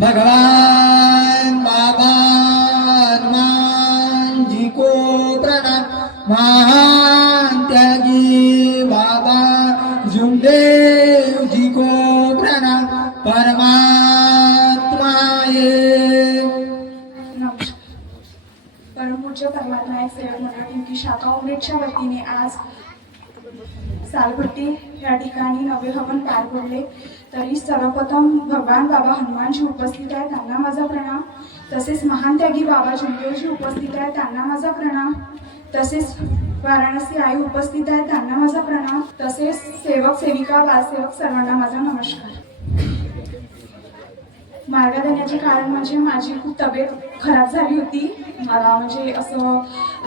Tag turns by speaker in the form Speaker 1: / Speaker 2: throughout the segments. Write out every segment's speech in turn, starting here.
Speaker 1: भगवान बाबा हनुमान जी को प्रणाम महान त्यागी बाबा जुमदेव जी को प्रणाम परमात्मा ये।
Speaker 2: परमपूज्य परमात्मा सेवक मंडळी शाखा उमेदच्या वतीने आज सालभट्टी या ठिकाणी नवे हवन पार पडले. तरी सर्वप्रथम भगवान बाबा हनुमानजी उपस्थित आहेत त्यांना माझा प्रणाम. तसेच महान त्यागी बाबा जुमदेवजी उपस्थित आहेत त्यांना माझा प्रणाम. तसेच वाराणसी आई उपस्थित आहेत त्यांना माझा प्रणाम. तसेच सेवक सेविका बालसेवक सर्वांना माझा नमस्कार. मार्गात देण्याचे कारण म्हणजे माझी खूप तब्येत खराब झाली होती. मला म्हणजे असं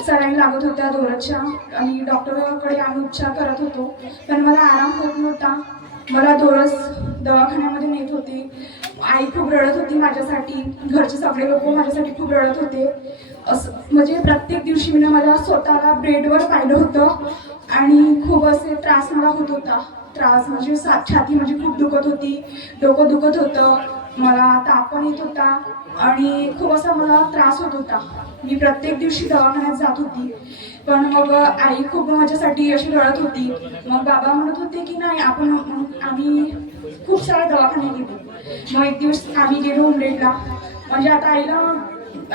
Speaker 2: सलाईन लागत होत्या दोरच्या आणि डॉक्टरकडे आम्ही उपचार करत होतो. पण मला आराम होत नव्हता. मला दोरस दवाखान्यामध्ये नेत होती. आई खूप रडत होती माझ्यासाठी. घरचे सगळे लोक माझ्यासाठी खूप रडत होते. असं म्हणजे प्रत्येक दिवशी मी मला स्वतःला ब्रेडवर पाहिलं होतं आणि खूप असे त्रास मला होत होता. त्रास म्हणजे सा छाती म्हणजे खूप दुखत होती. डोकं दुखत होतं. मला ताप येत होता आणि खूप असा मला त्रास होत होता. मी प्रत्येक दिवशी दवाखान्यात जात होती. पण मग आई खूप माझ्यासाठी अशी रडत होती. मग बाबा म्हणत होते की नाही आपण आम्ही खूप सारे दवाखाने गेलो. मग एक दिवस आम्ही गेलो उमरेडला म्हणजे आता आईला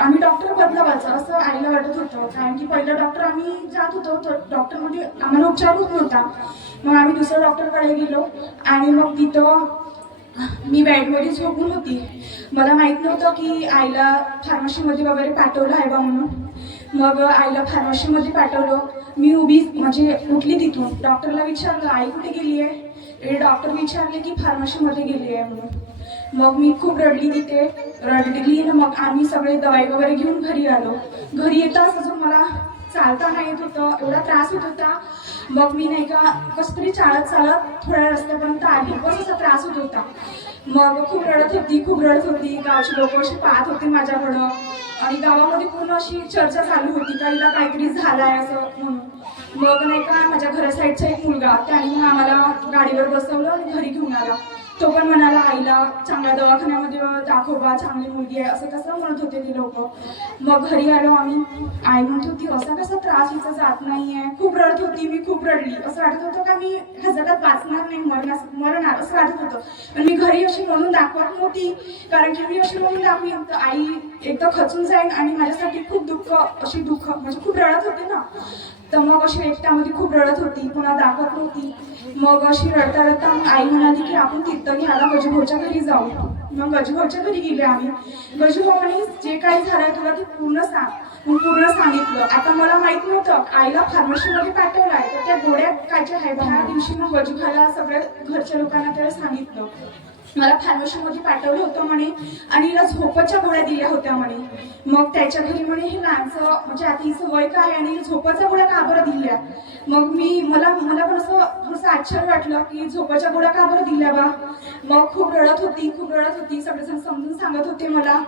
Speaker 2: आम्ही डॉक्टर बदलावायचं असं आईला वाटत होतं. कारण की पहिलं डॉक्टर आम्ही जात होतो. तर डॉक्टरमध्ये आम्हाला उपचार होत नव्हता. मग आम्ही दुसऱ्या डॉक्टरकडे गेलो. आणि मग तिथं मी बेडमध्ये झोपून होती. मला माहीत नव्हतं की आईला फार्मशीमध्ये वगैरे पाठवलं आहे बा म्हणून. मग आईला फार्मशीमध्ये पाठवलं. मी उभी म्हणजे उठली तिथून. डॉक्टरला विचारलं आई कुठे गेली आहे? डॉक्टर विचारले की फार्मशीमध्ये गेली आहे म्हणून. मग मी खूप रडली तिथे. रडली ना मग आम्ही सगळे दवाई वगैरे घेऊन घरी आलो. घरी येताच अजून मला चालता नाही येत होतं एवढा त्रास होत होता. मग मी नाही का कसं तरी चालत चालत थोड्या रस्त्यापर्यंत आली पण असा त्रास होत होता. मग खूप रडत होती खूप रडत होती. गावची लोक अशी पाहत होते माझ्याकडं. आणि गावामध्ये पूर्ण अशी चर्चा चालू होती का हिला काहीतरी झालाय असं म्हणून. मग नाही का माझ्या घरा साईडचा एक मुलगा त्याने मग आम्हाला गाडीवर बसवलं आणि घरी घेऊन आला. तो पण म्हणाला आईला चांगल्या दवाखान्यामध्ये दाखव बा चांगली मुलगी आहे. असं कसं म्हणत होते ती लोक. मग घरी आलो आम्ही. आई म्हणत होती असा कसा त्रास हिचा जात नाहीये. खूप रडत होती मी खूप रडली. असं वाटत होतं का मी ह्या जगात वाचणार नाही मरणार मरणार असं वाटत होतं. पण मी घरी अशी म्हणून दाखवत नव्हती. कारण की मी अशी म्हणून दाखवी तर आई एकदा खचून जाईल आणि माझ्यासाठी खूप दुःख अशी दुःख म्हणजे खूप रडत होते ना. तर मग अशी एकट्यामध्ये खूप रडत होती पुन्हा दाखवत नव्हती. मग अशी रडता रडता आई म्हणाली की आपण तिथं तीर्थ घ्यायला गजूभाऊच्या घरी जाऊ. मग गजूभाऊच्या घरी गेले आम्ही. गजूभाऊ जे काही झालंय तुला ते पूर्ण सांग मग पूर्ण सांगितलं. आता मला माहीत नव्हतं आईला फार्मसीमध्ये पाठवलाय. तर त्या गोड्या कायच्या आहेत. त्या दिवशी मग गजू खायला सगळ्या घरच्या लोकांना त्याला सांगितलं. मला फार्मसीमध्ये पाठवलं होतं म्हणे आणि हिला झोपाच्या गोळ्या दिल्या होत्या म्हणे. मग त्याच्या घरी म्हणे हे लहानचं म्हणजे आता हिचं वय काय आहे आणि झोपाच्या गोळ्या का बरं दिल्या? मग मी मला मला पण असं थोडंसं आश्चर्य वाटलं की झोपाच्या गोळ्या का बरं दिल्या बा? मग खूप रडत होती खूप रडत होती. सगळेजण समजून सांगत होते मला.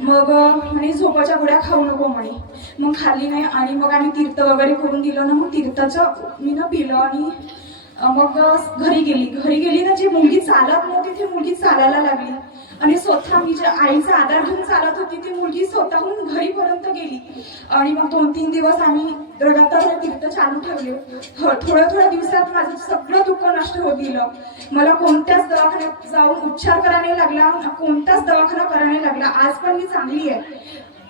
Speaker 2: मग म्हणे झोपाच्या गोळ्या खाऊ नको म्हणे. मग खाली नाही आणि मग आम्ही तीर्थ वगैरे करून दिलं ना मग तीर्थाचं मी ना पिलं आणि मग घरी गेली. घरी गेली ना जी मुलगी चालत नव्हती ती मुलगी चालायला लागली. आणि स्वतः मी ज्या आईचा आधार घेऊन चालत होती ती मुलगी स्वतःहून घरीपर्यंत गेली. आणि मग दोन तीन दिवस आम्ही लगातार तीर्थ चालू ठेवले. थोड्या थोड्या दिवसात माझं सगळं दुःख नष्ट होत गेलं. मला कोणत्याच दवाखान्यात जाऊन उपचार करायला लागला कोणताच दवाखाना करायला लागला. आज पण मी चांगली आहे.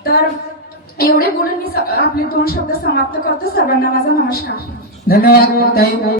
Speaker 2: तर एवढे बोलून मी आपले दोन शब्द समाप्त करतो. सर्वांना माझा नमस्कार.
Speaker 1: धन्यवाद